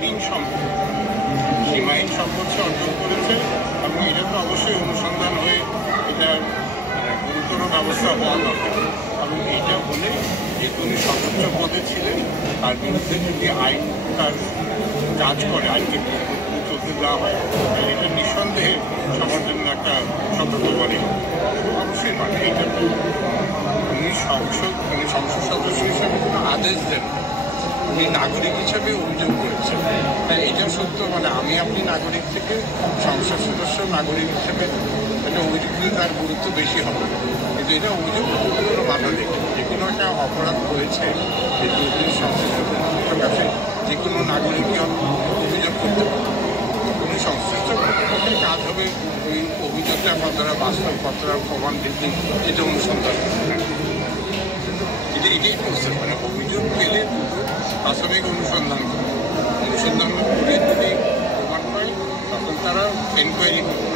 সীমাহীন সম্পদ সে অর্জন করেছে এবং এটা তো অবশ্যই অনুসন্ধান হয়ে এটা গুরুতর ব্যবস্থা হওয়া দরকার। এবং এইটা বলে যে তিনি সর্বোচ্চ পদে ছিলেন তার বিরুদ্ধে যদি আইন তার কাজ করে, আইনকে চলতে দেওয়া হয়, এটা নিঃসন্দেহে সবার জন্য একটা সতর্কবাণী অবশ্যই মানে এটা উনি সংসদ সদস্য হিসাবে কোনো আদেশ দেন, উনি নাগরিক হিসেবে অভিযোগ করেছেন। তাই এটা সত্য, মানে আমি আপনি নাগরিক থেকে সংসদ সদস্য নাগরিক হিসেবে একটা অভিযোগ দিলে তার গুরুত্ব বেশি হবে। কিন্তু এটা অভিযোগ কোনো বাধা নেই, যে কোনো একটা অপরাধ হয়েছে যে চৌধুরী সংসদ সদস্যের কাছে যে কোনো নাগরিকই অভিযোগ করতে পারে। কোনো সংশ্লিষ্ট কর্তৃপক্ষের কাজ হবে ওই অভিযোগটা কতটা বাস্তব, কতটা প্রমাণ ভিত্তিক এটা অনুসন্ধান করতে। এটাই প্রসেস, মানে অভিযোগ পেলে প্রাথমিক অনুসন্ধান করে যদি প্রমাণ পায় তখন তারা এনকোয়ারি করবে।